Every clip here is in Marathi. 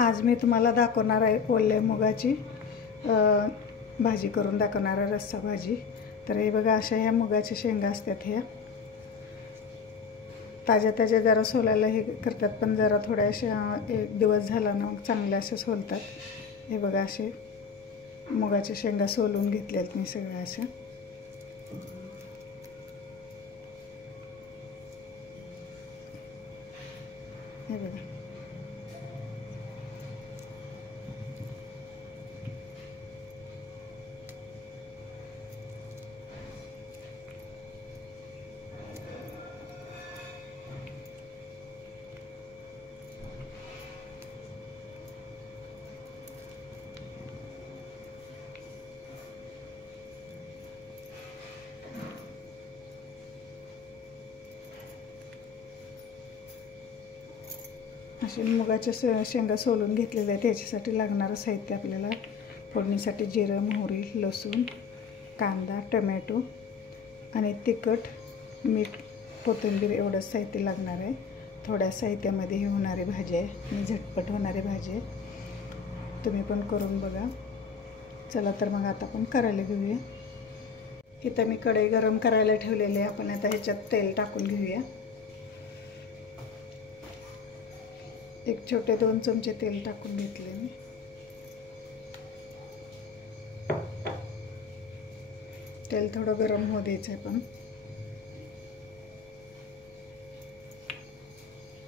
आज मी तुम्हाला दाखवणार आहे ओल्या मुगाची भाजी करून दाखवणार आहे, रस्सा भाजी। तर हे बघा, अशा ह्या मुगाच्या शेंगा असतात, ह्या ताज्या ताज्या जरा सोलायला हे करतात, पण जरा थोड्याशा एक दिवस झाला ना मग चांगल्या अशा सोलतात। हे बघा, असे मुगाच्या शेंगा सोलून घेतल्यात मी सगळ्या अशा। हे बघा, असे मुगाच्या शेंगा सोलून घेतलेले आहे। त्याच्यासाठी लागणारं साहित्य आपल्याला फोडणीसाठी जिरं, मोहरी, लसूण, कांदा, टमॅटो आणि तिखट, मीठ, कोथिंबीर एवढंच साहित्य लागणार आहे। थोड्या साहित्यामध्ये ही होणारी भाजी आहे आणि झटपट होणारी भाजी आहे। तुम्ही पण करून बघा। चला तर मग आता आपण करायला घेऊया। इथं मी कढई गरम करायला ठेवलेली आहे। आपण आता ह्याच्यात तेल टाकून घेऊया। एक छोटे 2 चमचे तेल टाकून घेतले मी। तेल थोडं गरम होऊ द्यायचं आहे। पण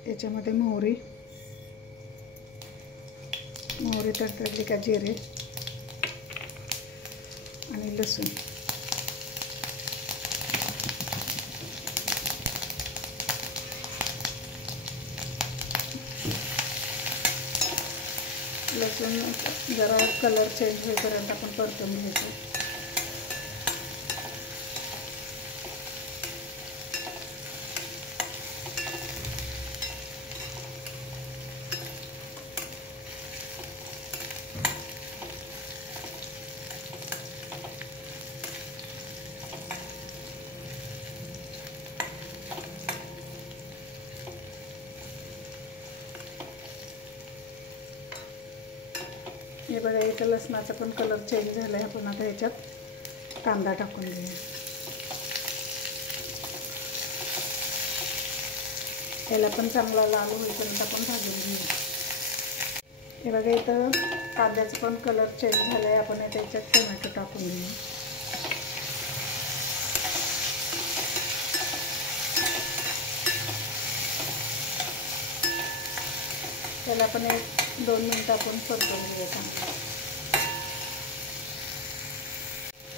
याच्यामध्ये मोहरी तडतडली का जिरे आणि लसूण, लसूण जरा कलर चेंज होईपर्यंत आपण परतून घ्यायचं। हे बघा, इथं लसणाचा पण कलर चेंज झाला आहे। आपण आता ह्याच्यात कांदा टाकून घेऊया। याला पण चांगला लाल होईपर्यंत आपण भाजून घेऊया। हे बघा, इथं कांद्याचा पण कलर चेंज झाला आहे। आपण आता ह्याच्यात टोमॅटो टाकून घेऊया। त्याला पण 1-2 मिनिटं आपण परतून घेऊया।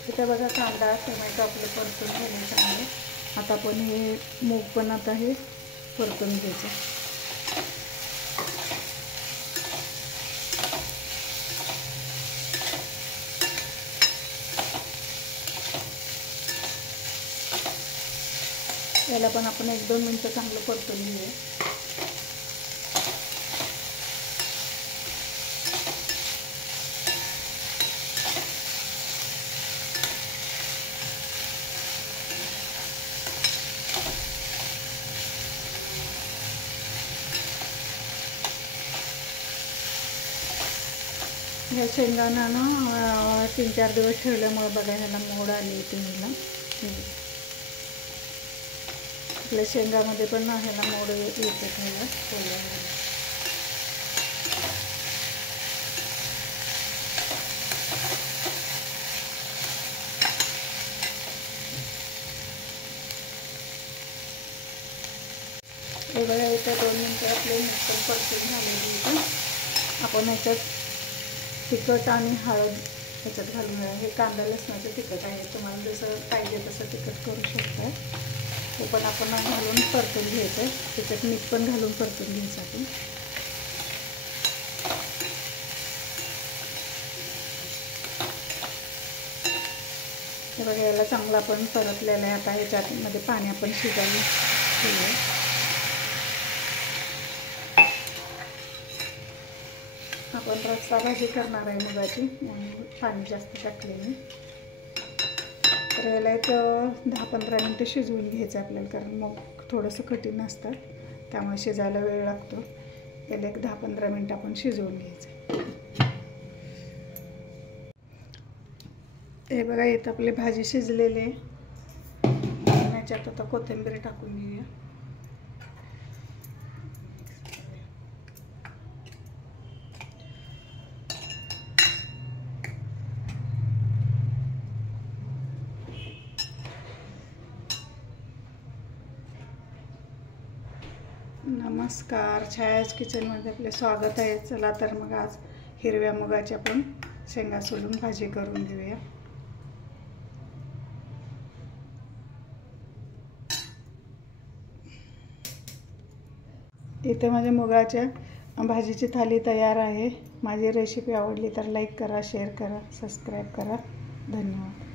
इथे बघा, कांदा टोमॅटो आपले परतून झाले चांगले। आता आपण हे मूग पण आता हे परतून घ्यायचं। याला पण आपण 1-2 मिनिटं चांगलं परतून घेऊया। ह्या शेंगांना ना 3-4 दिवस ठेवल्यामुळे बघा ह्याला मोड आली होती। आपल्या शेंगामध्ये पण ह्याला मोड येते ह्याला सोलल्यामुळे। हे बघा, इथं 2 मिनिटं आपले मिक्सर परतून झालेली। इथं आपण ह्याच्यात तिखट आणि हळद ह्याच्यात घालून, हे कांदा लसणाचं तिखट आहे। तुम्हाला जसं पाहिजे तसं तिखट करू शकता। ते पण आपण घालून परतून घ्यायचं। त्याच्यात मीठ पण घालून परतून घ्यायचं आपण। हे बघा, याला चांगला आपण परतलेलं आहे। आता ह्याच्यामध्ये पाणी आपण शिजायला ठेवूया। आपण रस्सा भाजी करणार आहे मुगाची, म्हणून पाणी जास्त टाकले मी। तर याला एक 10-15 मिनटं शिजवून घ्यायचं आपल्याला, कारण मग थोडंसं कठीण असतात त्यामुळे शिजायला वेळ लागतो। त्याला एक 10-15 मिनटं आपण शिजवून घ्यायचं. हे बघा, इथं आपली भाजी शिजलेली आहे. याच्यात आता कोथिंबीर टाकून घेऊया. नमस्कार, छायाज किचनमध्ये आपले स्वागत आहे. चला तर मग आज हिरव्या मुगाची आपण शेंगा सोलून भाजी करून घेऊया. इथे माझ्या मुगाच्या भाजीची थाली तयार आहे. माझी रेसिपी आवडली तर लाईक करा, शेअर करा, सबस्क्राईब करा. धन्यवाद.